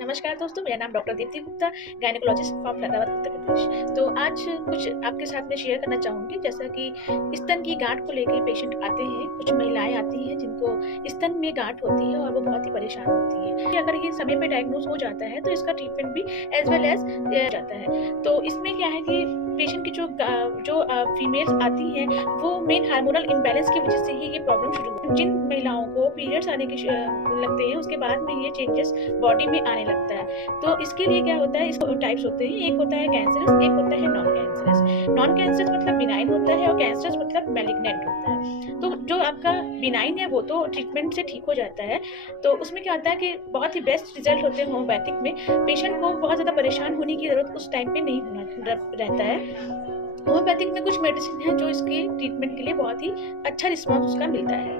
नमस्कार दोस्तों, मेरा नाम doctor Dipti Gupta, gynaecologist from Faizabad, Uttar Pradesh. तो आज कुछ आपके साथ में शेयर करना चाहूँगी, जैसा कि स्तन की गांठ को लेके पेशेंट आते हैं। कुछ महिलाएं आती हैं जिनको स्तन में गांठ होती है और वो बहुत ही परेशान होती है। कि अगर ये समय पे डायग्नोज हो जाता है तो इसका ट्रीटमेंट भी एज वेल एज जाता है। तो इसमें क्या है कि पेशेंट की जो फीमेल्स आती हैं वो मेन हार्मोनल इम्बैलेंस की वजह से ही ये प्रॉब्लम शुरू होती है। जिन महिलाओं को पीरियड्स आने के लगते हैं उसके बाद में ये चेंजेस बॉडी में आने लगता है। तो इसके लिए क्या होता है, इसको टाइप्स होते हैं। एक होता है कैंसरस, एक होता है नॉन कैंसरस। नॉन कैंसरस मतलब बिनाइन होता है और कैंसरस मतलब मैलिग्नेंट होता है। तो जो आपका बिनाइन है वो तो ट्रीटमेंट से ठीक हो जाता है। तो उसमें क्या होता है कि बहुत ही बेस्ट रिजल्ट होते हैं होम्योपैथिक में। पेशेंट को बहुत ज़्यादा परेशान होने की ज़रूरत उस टाइम पे नहीं होना रहता है। होम्योपैथिक में कुछ मेडिसिन है जो इसके ट्रीटमेंट के लिए बहुत ही अच्छा रिस्पॉन्स उसका मिलता है।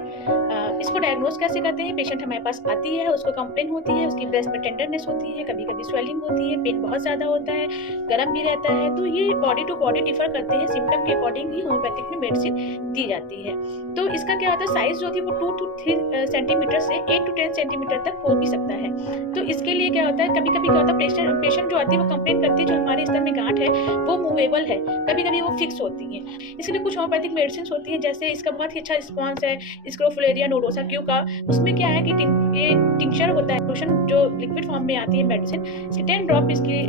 इसको डायग्नोज कैसे करते हैं? पेशेंट हमारे पास आती है, उसको कंप्लेन होती है, उसकी ब्रेस्ट में टेंडरनेस होती है, कभी कभी स्वेलिंग होती है, पेन बहुत ज़्यादा होता है, गर्म भी रहता है। तो ये बॉडी टू बॉडी डिफर करते हैं, सिम्टम के अकॉर्डिंग ही होम्योपैथिक में मेडिसिन दी जाती है। तो इसका क्या होता है, साइज जो होती है वो 2 to 3 सेंटीमीटर से 8 to 10 सेंटीमीटर तक हो भी सकता है। तो इसके लिए क्या होता है, कभी कभी क्या होता है, पेशेंट जो आती है वो कंप्लेन करती है जो हमारे स्तन में गांठ है वो मूवेबल है, कभी कभी वो फिक्स होती है। इसके लिए कुछ होम्योपैथिक मेडिसिन होती हैं, जैसे इसका बहुत ही अच्छा रिस्पॉन्स है स्क्रोफुलेरिया नोडोसा क्यू का। उसमें क्या है कि ये टिंक्चर होता है, लोशन जो लिक्विड फॉर्म में आती है मेडिसिन, इसकी 10 ड्रॉप इसकी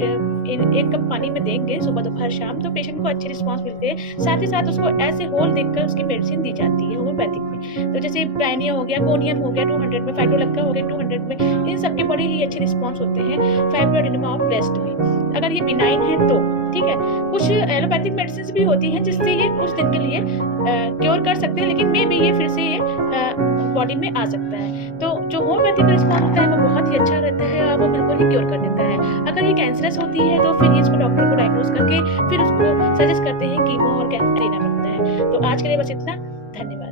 1 कप पानी में देंगे सुबह दोपहर शाम, तो पेशेंट को अच्छे रिस्पॉन्स मिलते हैं। साथ ही साथ उसको ऐसे होल देखकर उसकी मेडिसिन दी जाती है होम्योपैथिक में। तो जैसे प्राइनिया हो गया, कोनियम हो गया 200 में, फाइटोलक्का हो गया 200 में, इन सबके बड़े ही अच्छे रिस्पॉन्स होते हैं फाइब्रोएडेनोमा ऑफ ब्रेस्ट में, अगर ये बिनाइन है तो। ठीक है, कुछ एलोपैथिक मेडिसिन भी होती हैं जिससे ये कुछ दिन के लिए क्योर कर सकते हैं, लेकिन मे भी ये फिर से ये बॉडी में आ सकता है। तो जो होम्योपैथिक रिस्पॉन्स होता है वो बहुत ही अच्छा रहता है और वो बिल्कुल ही क्योर कर देता है। अगर ये कैंसरस होती है तो फिर इसको डॉक्टर को डायग्नोज करके फिर उसको सजेस्ट करते हैं कीमो और कैंसर लेना पड़ता है। तो आज के लिए बस इतना। धन्यवाद।